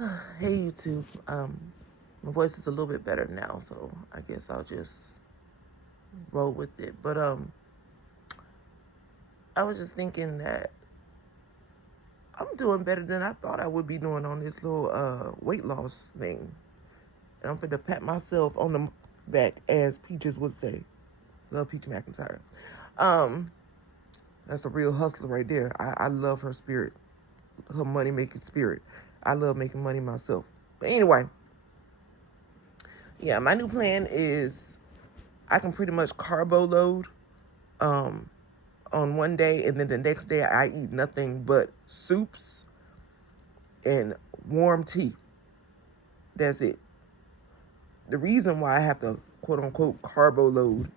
Hey YouTube. My voice is a little bit better now, so I guess I'll just roll with it. But I was just thinking that I'm doing better than I thought I would be doing on this little weight loss thing. And I'm gonna pat myself on the back, as Peaches would say. Love Peach McIntyre. Um, that's a real hustler right there. I love her spirit, her money making spirit. I love making money myself. But anyway, yeah, my new plan is I can pretty much carbo load um, on one day, and then the next day I eat nothing but soups and warm tea. That's it. The reason why I have to quote unquote carbo load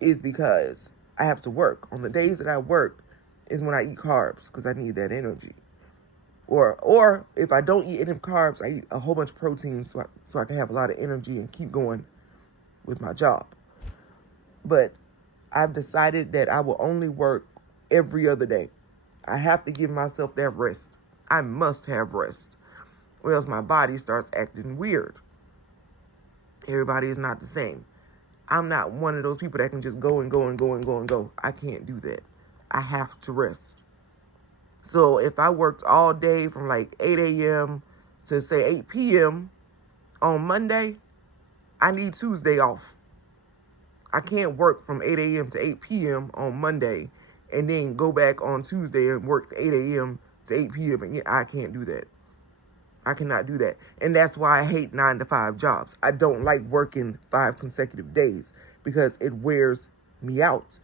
is because I have to work. On the days that I work is when I eat carbs because I need that energy. Or if I don't eat any carbs, I eat a whole bunch of protein so I can have a lot of energy and keep going with my job. But I've decided that I will only work every other day. I have to give myself that rest. I must have rest, or else my body starts acting weird. Everybody is not the same. I'm not one of those people that can just go and go and go and go and go. I can't do that. I have to rest. So if I worked all day from like 8 a.m. to say 8 p.m. on Monday, I need Tuesday off. I can't work from 8 a.m. to 8 p.m. on Monday and then go back on Tuesday and work 8 a.m. to 8 p.m. And I can't do that. I cannot do that. And that's why I hate 9-to-5 jobs. I don't like working 5 consecutive days because it wears me out.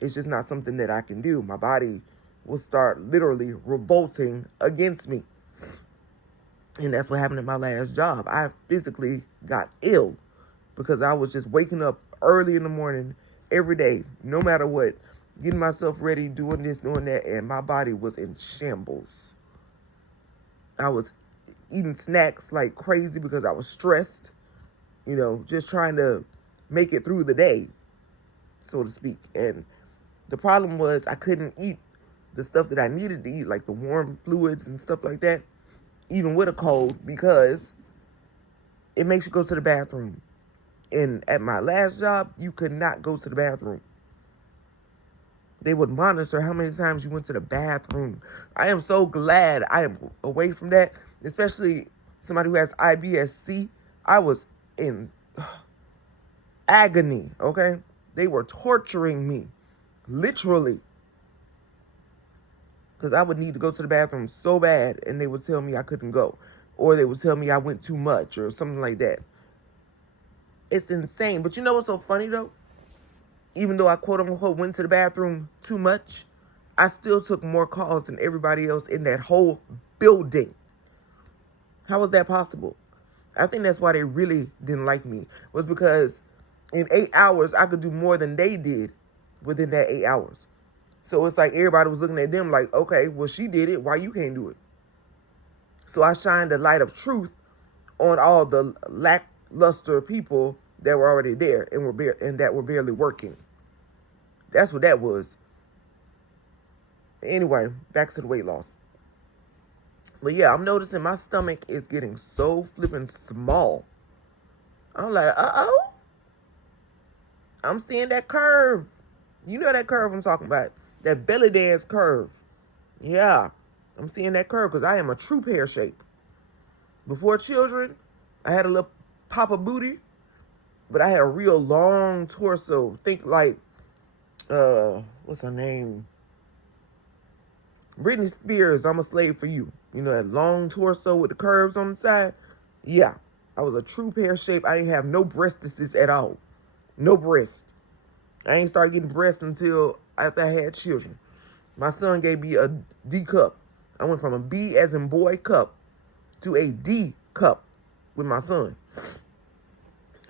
It's just not something that I can do. My body will start literally revolting against me. And that's what happened at my last job. I physically got ill because I was just waking up early in the morning every day, no matter what, getting myself ready, doing this, doing that, and my body was in shambles. I was eating snacks like crazy because I was stressed, just trying to make it through the day, so to speak. And the problem was I couldn't eat the stuff that I needed to eat, like the warm fluids and stuff like that, even with a cold, because it makes you go to the bathroom. And at my last job, you could not go to the bathroom. They would monitor how many times you went to the bathroom. I am so glad I am away from that, especially somebody who has IBS-C. I was in agony, okay? They were torturing me, literally, because I would need to go to the bathroom so bad, and they would tell me I couldn't go, or they would tell me I went too much, or something like that. It's insane. But you know what's so funny, though? Even though I quote unquote went to the bathroom too much, I still took more calls than everybody else in that whole building. How was that possible? I think that's why they really didn't like me, was because in 8 hours, I could do more than they did within that 8 hours. So it's like everybody was looking at them like, okay, well, she did it. Why you can't do it? So I shined the light of truth on all the lackluster people that were already there and that were barely working. That's what that was. Anyway, back to the weight loss. But yeah, I'm noticing my stomach is getting so flipping small. I'm like, uh-oh. I'm seeing that curve. You know that curve I'm talking about. That belly dance curve. Yeah, I'm seeing that curve because I am a true pear shape. Before children, I had a little papa booty, but I had a real long torso. Think like, what's her name? Britney Spears, I'm a Slave for You. You know, that long torso with the curves on the side? Yeah, I was a true pear shape. I didn't have no breastises at all. No breast. I ain't started getting breast until after I had children. My son gave me a D cup. I went from a B as in boy cup to a D cup with my son.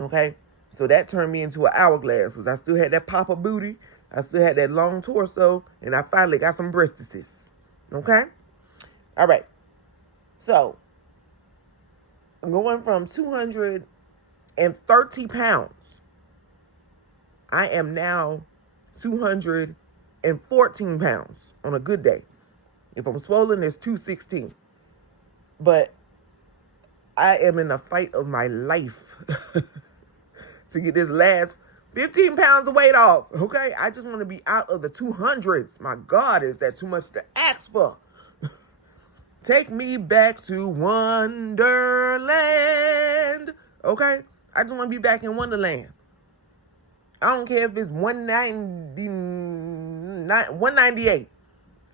Okay? So that turned me into an hourglass because I still had that papa booty. I still had that long torso. And I finally got some breastises. Okay? All right. So, I'm going from 230 pounds. I am now 214 pounds on a good day. If I'm swollen, it's 216. But I am in the fight of my life to get this last 15 pounds of weight off, okay? I just want to be out of the 200s. My God, is that too much to ask for? Take me back to Wonderland, okay? I just want to be back in Wonderland. I don't care if it's 198.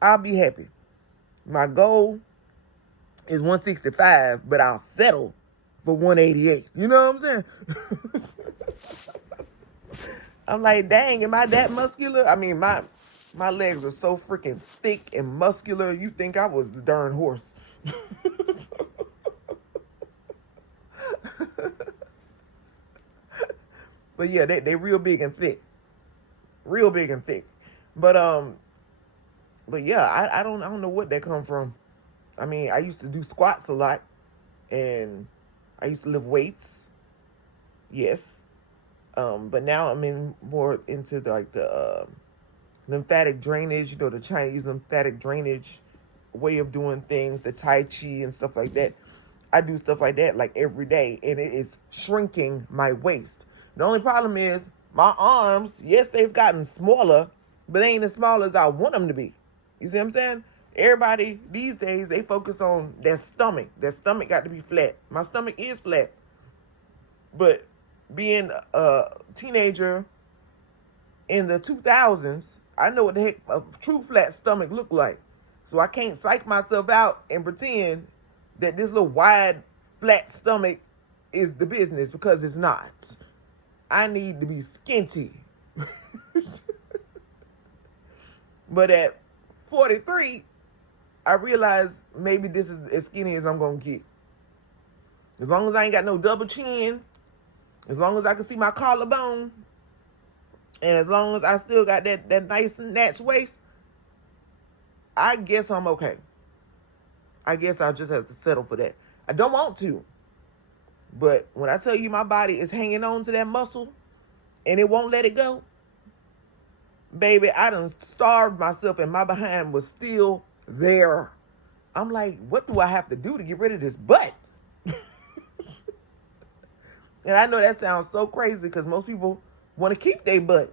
I'll be happy. My goal is 165, but I'll settle for 188. You know what I'm saying? I'm like, dang, am I that muscular? I mean, my legs are so freaking thick and muscular. You think I was the darn horse. But yeah, they real big and thick. Real big and thick. But yeah, I don't know what that come from. I mean, I used to do squats a lot, and I used to lift weights. Yes. But now I'm more into the lymphatic drainage, the Chinese lymphatic drainage way of doing things, the Tai Chi and stuff like that. I do stuff like that like every day, and it is shrinking my waist. The only problem is my arms, yes, they've gotten smaller, but they ain't as small as I want them to be. You see what I'm saying? Everybody these days, they focus on their stomach. Their stomach got to be flat. My stomach is flat. But being a teenager in the 2000s, I know what the heck a true flat stomach looked like. So I can't psych myself out and pretend that this little wide, flat stomach is the business, because it's not. I need to be skinty. But at 43, I realized maybe this is as skinny as I'm going to get. As long as I ain't got no double chin, as long as I can see my collarbone, and as long as I still got that nice snatch waist, I guess I'm okay. I guess I'll just have to settle for that. I don't want to. But when I tell you my body is hanging on to that muscle and it won't let it go, baby, I done starved myself and my behind was still there. I'm like, what do I have to do to get rid of this butt? And I know that sounds so crazy because most people want to keep their butt.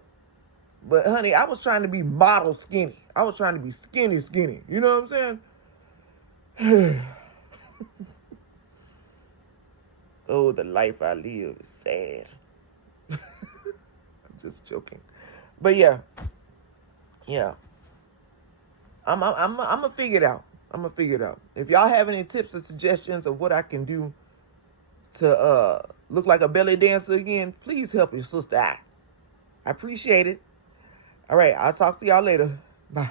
But honey, I was trying to be model skinny. I was trying to be skinny. You know what I'm saying? Oh, the life I live is sad. I'm just joking. But yeah. I'm gonna figure it out. If y'all have any tips or suggestions of what I can do to look like a belly dancer again, please help your sister out. I appreciate it. All right, I'll talk to y'all later. Bye.